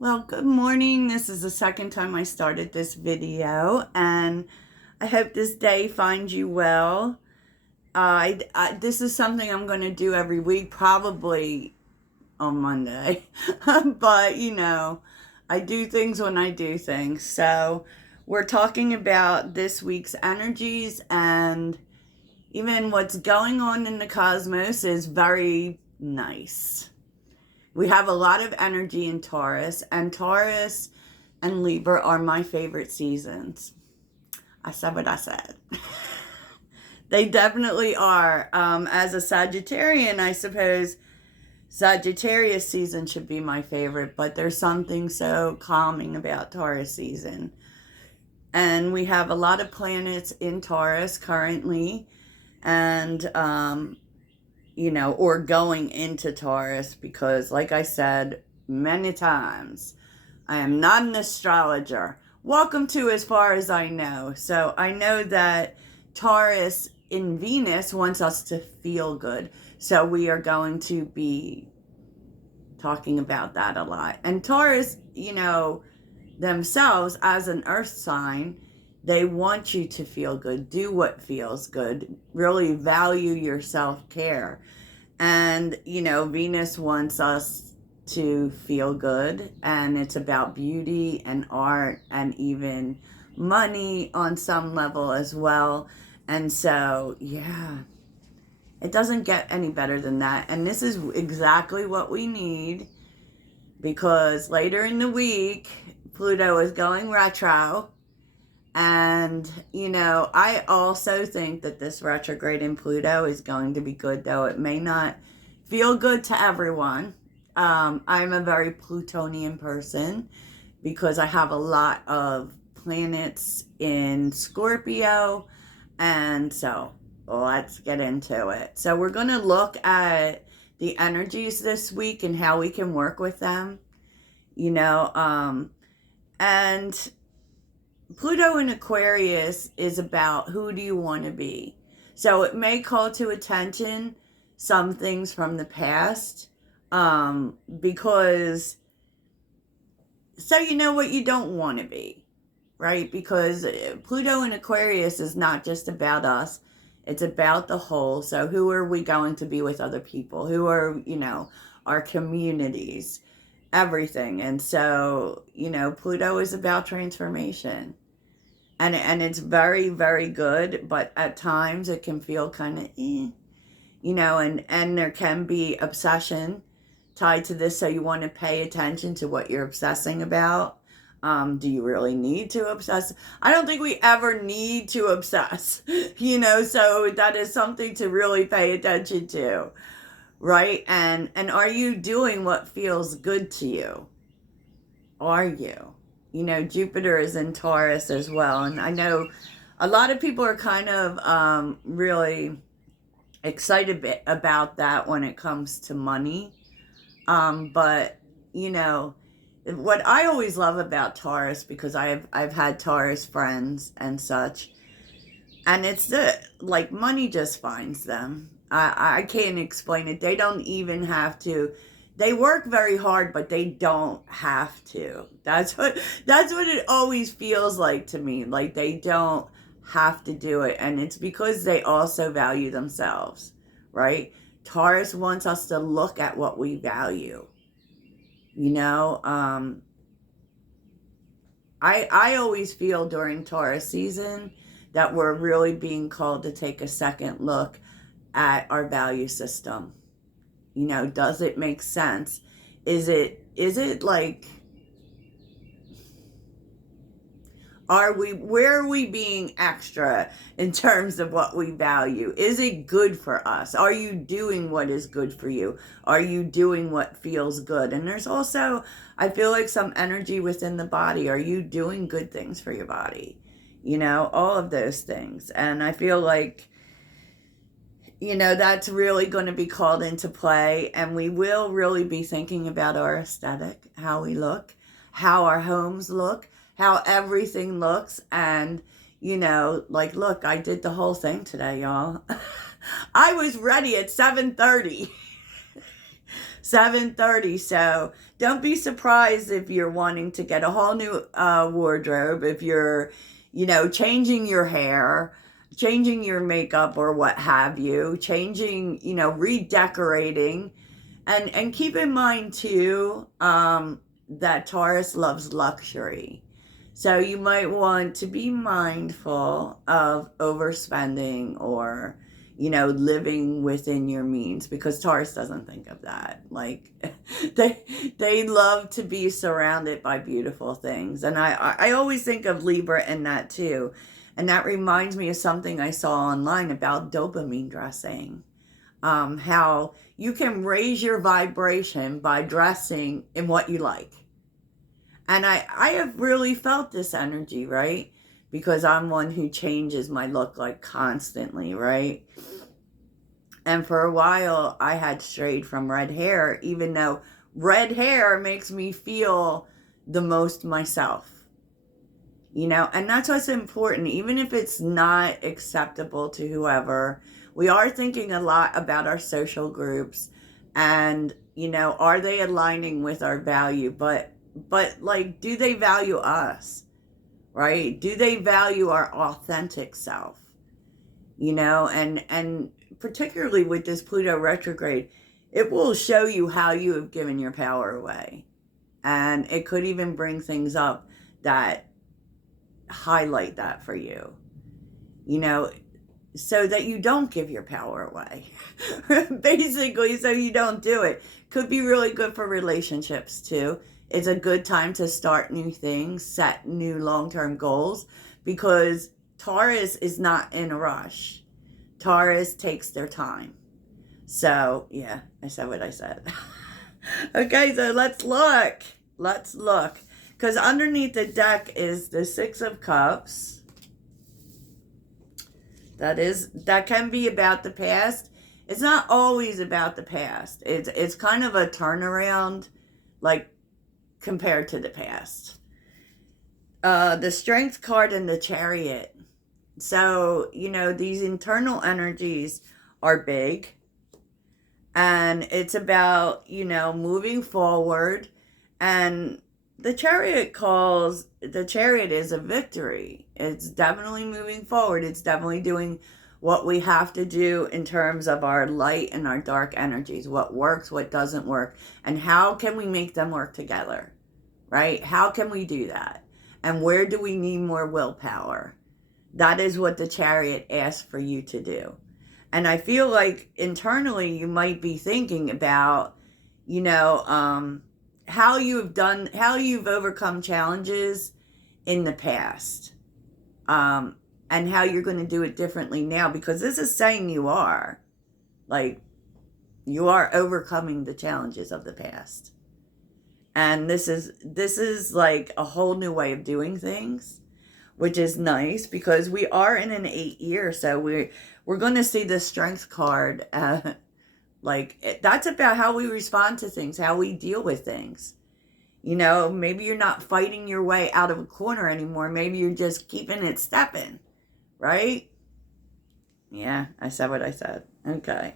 Well, good morning. This is the second time I started this video, and I hope this day finds you well. This is something I'm going to do every week, probably on Monday. But, I do things when I do things. So, we're talking about this week's energies, and even what's going on in the cosmos is very nice. We have a lot of energy in Taurus, and Taurus and Libra are my favorite seasons. I said what I said. They definitely are. As a Sagittarian, I suppose Sagittarius season should be my favorite, but there's something so calming about Taurus season. And we have a lot of planets in Taurus currently, and or going into Taurus, because, like I said many times, I am not an astrologer. Welcome to As Far As I Know. So I know that Taurus in Venus wants us to feel good. So we are going to be talking about that a lot. And Taurus, themselves as an earth sign, they want you to feel good, do what feels good, really value your self-care. And, Venus wants us to feel good, and it's about beauty and art and even money on some level as well. And so, yeah, it doesn't get any better than that. And this is exactly what we need, because later in the week, Pluto is going retro. And, I also think that this retrograde in Pluto is going to be good, though it may not feel good to everyone. I'm a very Plutonian person because I have a lot of planets in Scorpio. And so let's get into it. So we're going to look at the energies this week and how we can work with them, and Pluto in Aquarius is about who do you want to be. So it may call to attention some things from the past, because so you know what you don't want to be, right? Because Pluto in Aquarius is not just about us. It's about the whole. So who are we going to be with other people? Who are, our communities, everything. And so, Pluto is about transformation. And it's very, very good, but at times it can feel kind of and there can be obsession tied to this, so you want to pay attention to what you're obsessing about. Do you really need to obsess? I don't think we ever need to obsess, so that is something to really pay attention to, right? And are you doing what feels good to you? Are you? Jupiter is in Taurus as well. And I know a lot of people are kind of really excited about that when it comes to money. But, what I always love about Taurus, because I've had Taurus friends and such, and it's like money just finds them. I can't explain it. They don't even have to. They work very hard, but they don't have to. That's what it always feels like to me. Like they don't have to do it. And it's because they also value themselves, right? Taurus wants us to look at what we value. I always feel during Taurus season that we're really being called to take a second look at our value system. Does it make sense? Is it like, where are we being extra in terms of what we value? Is it good for us? Are you doing what is good for you? Are you doing what feels good? And there's also, I feel like, some energy within the body. Are you doing good things for your body? All of those things. And I feel like, that's really going to be called into play. And we will really be thinking about our aesthetic, how we look, how our homes look, how everything looks. And, look, I did the whole thing today, y'all. I was ready at 7:30. 7:30. So don't be surprised if you're wanting to get a whole new wardrobe, if you're, changing your hair, changing your makeup or what have you, changing, redecorating. And keep in mind too, that Taurus loves luxury. So you might want to be mindful of overspending or, living within your means, because Taurus doesn't think of that. Like they love to be surrounded by beautiful things. And I always think of Libra in that too. And that reminds me of something I saw online about dopamine dressing. How you can raise your vibration by dressing in what you like. And I have really felt this energy, right? Because I'm one who changes my look like constantly, right? And for a while, I had strayed from red hair, even though red hair makes me feel the most myself. And that's what's important, even if it's not acceptable to whoever. We are thinking a lot about our social groups and, are they aligning with our value? But like, do they value us, right? Do they value our authentic self? And particularly with this Pluto retrograde, it will show you how you have given your power away. And it could even bring things up that highlight that for you, so that you don't give your power away. Basically, so you don't do it. Could be really good for relationships too. It's a good time to start new things, set new long-term goals, because Taurus is not in a rush. Taurus takes their time. So, yeah, I said what I said. Okay, so let's look. Because underneath the deck is the Six of Cups. That can be about the past. It's not always about the past. It's kind of a turnaround, like, compared to the past. The Strength card and the Chariot. So, these internal energies are big. And it's about, moving forward. And the Chariot is a victory. It's definitely moving forward. It's definitely doing what we have to do in terms of our light and our dark energies. What works, what doesn't work, and how can we make them work together, right? How can we do that? And where do we need more willpower? That is what the Chariot asks for you to do. And I feel like internally you might be thinking about, how you've overcome challenges in the past, and how you're going to do it differently now, because this is saying you are overcoming the challenges of the past. And this is like a whole new way of doing things, which is nice, because we are in an 8-year, so we're going to see the Strength card. That's about how we respond to things, how we deal with things. Maybe you're not fighting your way out of a corner anymore. Maybe you're just keeping it stepping, right? Yeah, I said what I said. Okay.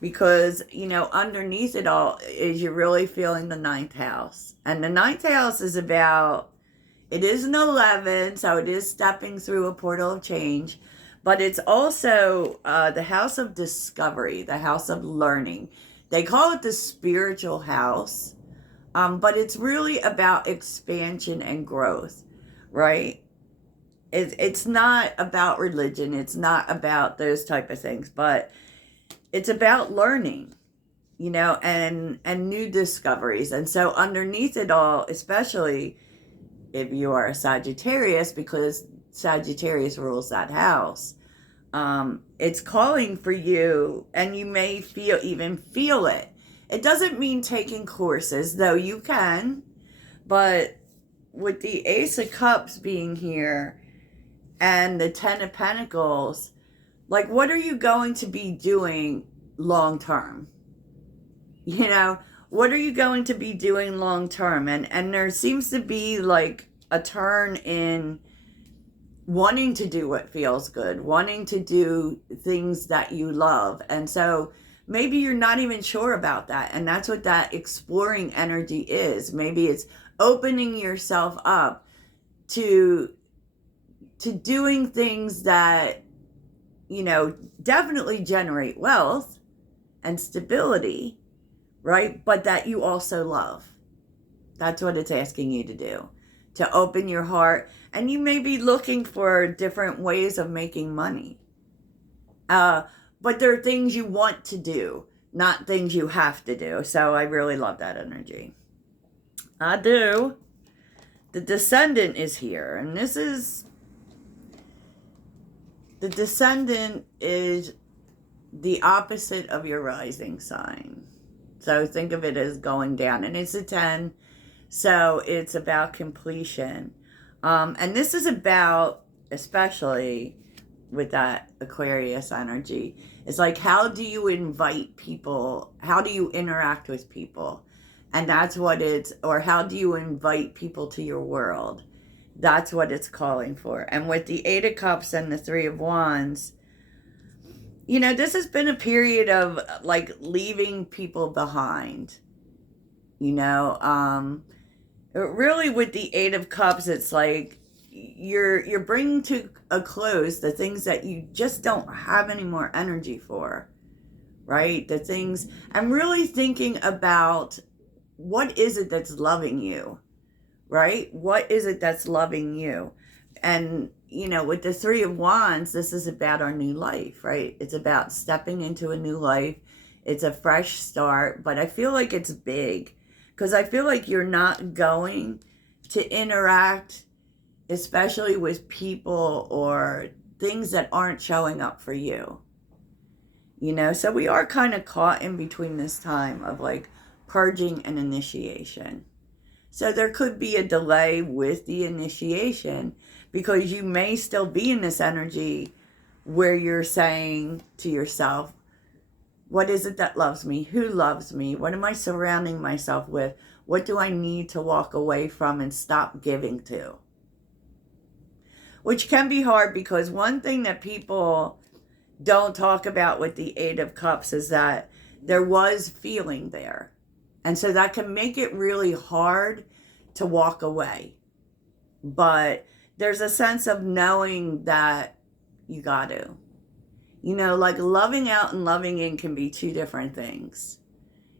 Because, underneath it all is you're really feeling the 9th house. And the 9th house is about, it is an 11, so it is stepping through a portal of change. But it's also the house of discovery, the house of learning. They call it the spiritual house, but it's really about expansion and growth, right? It's not about religion. It's not about those type of things, but it's about learning, and new discoveries. And so underneath it all, especially if you are a Sagittarius, because Sagittarius rules that house, it's calling for you, and you may feel it. It doesn't mean taking courses, though you can, but with the Ace of Cups being here and the 10 of Pentacles, like, what are you going to be doing long term? What are you going to be doing long term? And there seems to be like a turn in wanting to do what feels good, wanting to do things that you love. And so maybe you're not even sure about that. And that's what that exploring energy is. Maybe it's opening yourself up to doing things that, definitely generate wealth and stability, right? But that you also love. That's what it's asking you to do, to open your heart. And you may be looking for different ways of making money. But there are things you want to do, not things you have to do. So I really love that energy. I do. The Descendant is here. And the Descendant is the opposite of your rising sign. So think of it as going down. And it's a 10. So it's about completion. And this is about, especially with that Aquarius energy, it's like, how do you invite people? How do you interact with people? And that's what or how do you invite people to your world? That's what it's calling for. And with the 8 of Cups and the 3 of Wands, this has been a period of like leaving people behind. Really with the 8 of Cups, it's like you're bringing to a close the things that you just don't have any more energy for, right? The things, I'm really thinking about what is it that's loving you, right? What is it that's loving you? And, with the 3 of Wands, this is about our new life, right? It's about stepping into a new life. It's a fresh start, but I feel like it's big because I feel like you're not going to interact, especially with people or things that aren't showing up for you. So we are kind of caught in between this time of like purging and initiation. So there could be a delay with the initiation because you may still be in this energy where you're saying to yourself, what is it that loves me? Who loves me? What am I surrounding myself with? What do I need to walk away from and stop giving to? Which can be hard because one thing that people don't talk about with the 8 of Cups is that there was feeling there. And so that can make it really hard to walk away. But there's a sense of knowing that you got to. Like loving out and loving in can be two different things.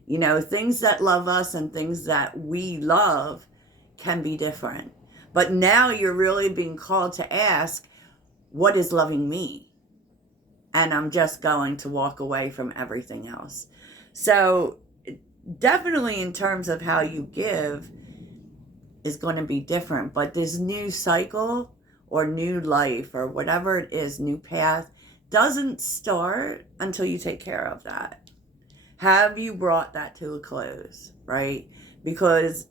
Things that love us and things that we love can be different. But now you're really being called to ask, what is loving me? And I'm just going to walk away from everything else. So definitely in terms of how you give is going to be different. But this new cycle or new life or whatever it is, new path, doesn't start until you take care of that. Have you brought that to a close, right? Because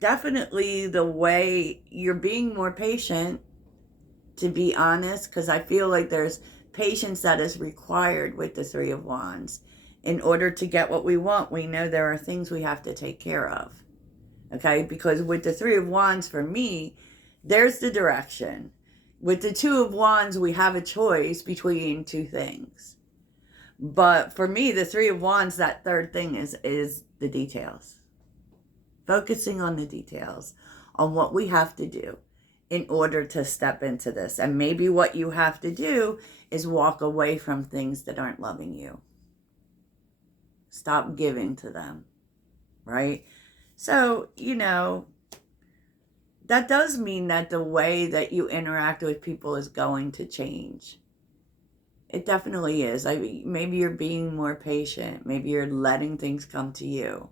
definitely the way you're being more patient, to be honest, because I feel like there's patience that is required with the 3 of Wands. In order to get what we want, we know there are things we have to take care of. Okay? Because with the 3 of Wands, for me, there's the direction. With the 2 of Wands, we have a choice between two things. But for me, the 3 of Wands, that third thing is the details. Focusing on the details, on what we have to do in order to step into this. And maybe what you have to do is walk away from things that aren't loving you. Stop giving to them, right? So, that does mean that the way that you interact with people is going to change. It definitely is. Maybe you're being more patient. Maybe you're letting things come to you.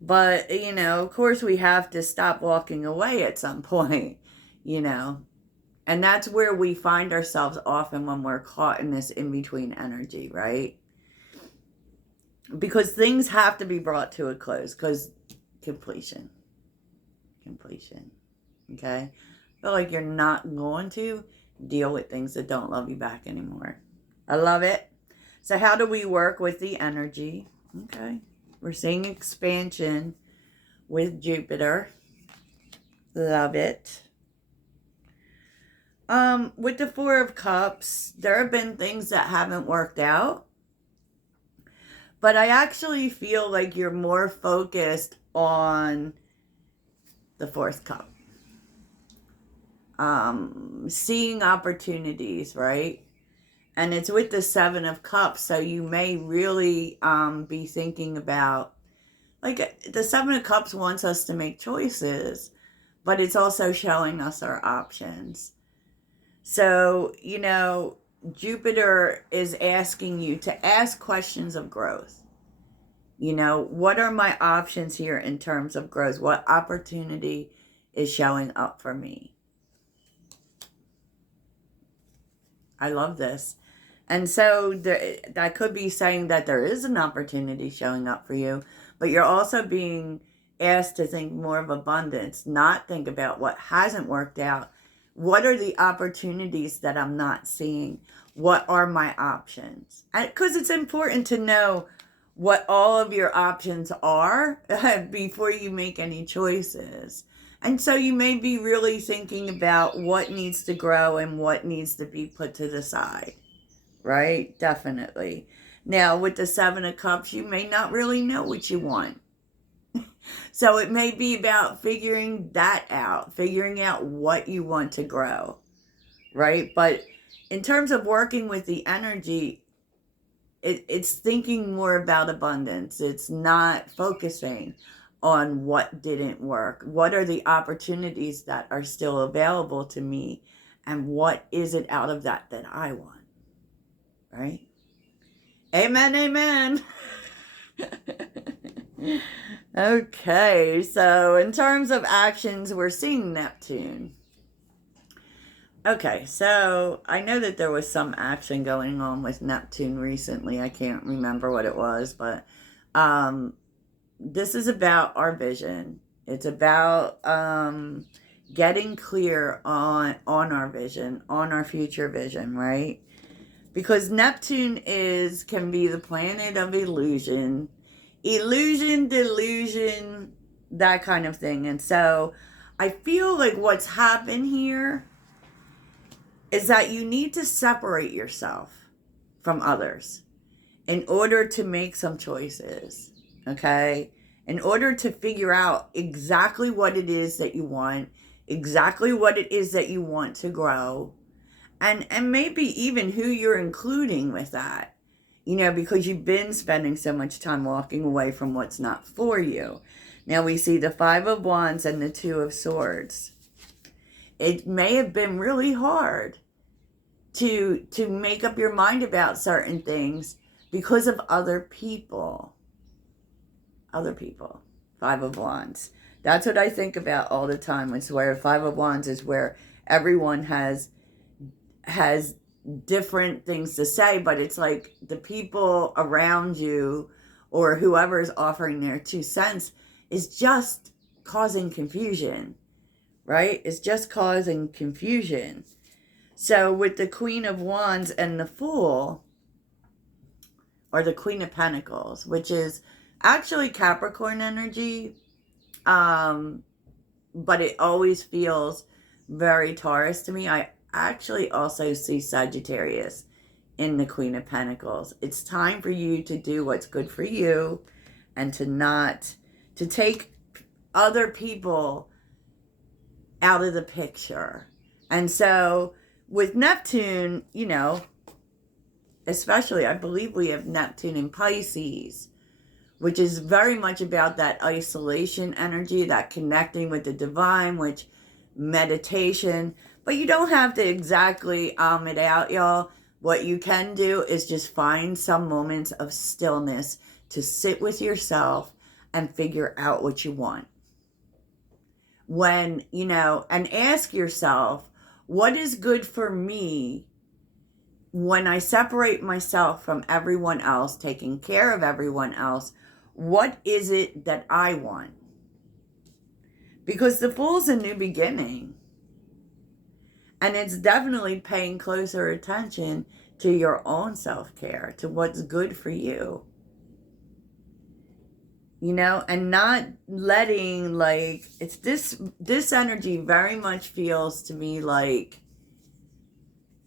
But, of course we have to stop walking away at some point, And that's where we find ourselves often when we're caught in this in-between energy, right? Because things have to be brought to a close. Because completion. Okay? I feel like you're not going to deal with things that don't love you back anymore. I love it. So how do we work with the energy? Okay. We're seeing expansion with Jupiter. Love it. With the 4 of Cups, there have been things that haven't worked out. But I actually feel like you're more focused on the fourth cup. Seeing opportunities, right? And it's with the Seven of Cups, so you may really be thinking about, like, the Seven of Cups wants us to make choices, but it's also showing us our options. So, Jupiter is asking you to ask questions of growth. What are my options here in terms of growth? What opportunity is showing up for me? I love this. And so that could be saying that there is an opportunity showing up for you, but you're also being asked to think more of abundance, not think about what hasn't worked out. What are the opportunities that I'm not seeing? What are my options? Because it's important to know what all of your options are before you make any choices. And so you may be really thinking about what needs to grow and what needs to be put to the side, right? Definitely. Now, with the Seven of Cups, you may not really know what you want. So it may be about figuring that out, figuring out what you want to grow, right? But in terms of working with the energy, it's thinking more about abundance. It's not focusing on what didn't work. What are the opportunities that are still available to me? And what is it out of that I want? Right? Amen, amen. Okay, so in terms of actions, we're seeing Neptune. Okay, so I know that there was some action going on with Neptune recently. I can't remember what it was, but this is about our vision. It's about getting clear on our vision, on our future vision, right? Because Neptune can be the planet of illusion, delusion, that kind of thing. And so I feel like what's happened here is that you need to separate yourself from others in order to make some choices, okay? In order to figure out exactly what it is that you want, exactly what it is that you want to grow, and maybe even who you're including with that, because you've been spending so much time walking away from what's not for you. Now we see the Five of Wands and the Two of Swords. It may have been really hard to make up your mind about certain things because of other people. Five of Wands. That's what I think about all the time. It's where Five of Wands is where everyone has different things to say, but it's like the people around you or whoever is offering their 2 cents is just causing confusion, right? It's just causing confusion. So with the Queen of Wands and the Fool, or the Queen of Pentacles, which is actually Capricorn energy, but it always feels very Taurus to me. I actually also see Sagittarius in the Queen of Pentacles. It's time for you to do what's good for you and to take other people out of the picture. And so with Neptune, especially, I believe we have Neptune in Pisces, which is very much about that isolation energy, that connecting with the divine, which meditation. But you don't have to exactly it out, y'all. What you can do is just find some moments of stillness to sit with yourself and figure out what you want. And ask yourself, what is good for me when I separate myself from everyone else, taking care of everyone else? What is it that I want? Because the Fool's a new beginning. And it's definitely paying closer attention to your own self-care, to what's good for you. And not letting, it's this energy very much feels to me like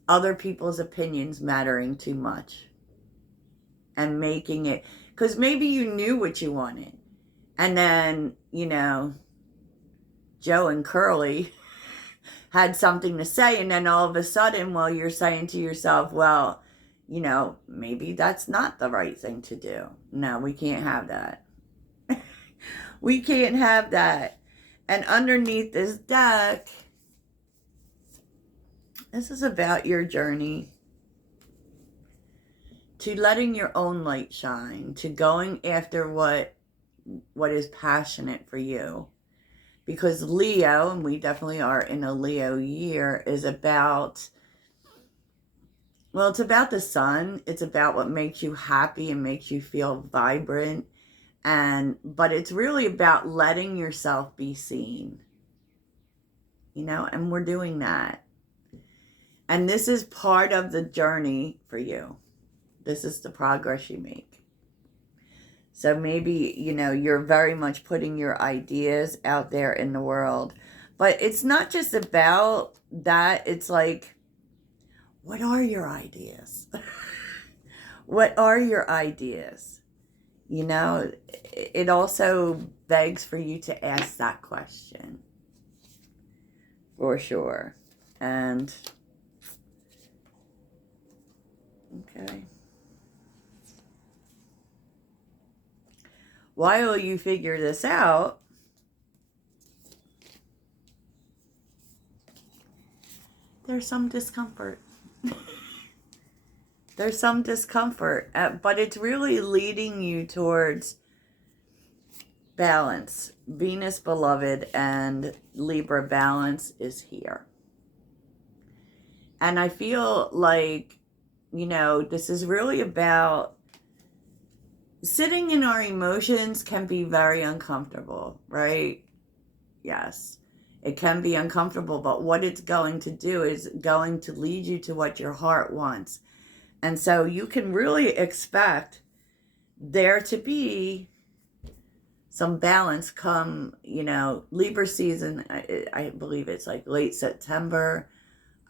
other people's opinions mattering too much. And making it, Because maybe you knew what you wanted. And then, Joe and Curly had something to say. And then all of a sudden, well, you're saying to yourself, well, maybe that's not the right thing to do. No, we can't have that. We can't have that. And underneath this deck, this is about your journey to letting your own light shine, to going after what is passionate for you. Because Leo, and we definitely are in a Leo year, is about, well, it's about the sun. It's about what makes you happy and makes you feel vibrant. But it's really about letting yourself be seen. And we're doing that. And this is part of the journey for you. This is the progress you make. So maybe, you're very much putting your ideas out there in the world. But it's not just about that. It's like, what are your ideas? What are your ideas? It also begs for you to ask that question. For sure. And, okay. While you figure this out, there's some discomfort. There's some discomfort, but it's really leading you towards balance. Venus beloved and Libra balance is here. And I feel like, this is really about sitting in our emotions can be very uncomfortable, right? Yes, it can be uncomfortable, but what it's going to do is going to lead you to what your heart wants. And so you can really expect there to be some balance come, Libra season. I believe it's like late September,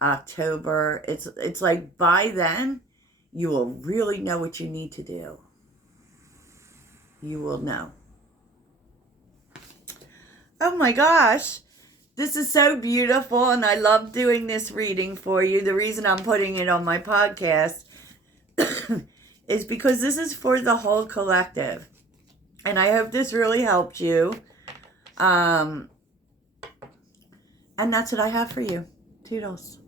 October. It's like by then you will really know what you need to do. You will know. Oh my gosh. This is so beautiful, and I love doing this reading for you. The reason I'm putting it on my podcast is because this is for the whole collective. And I hope this really helped you. And that's what I have for you. Toodles.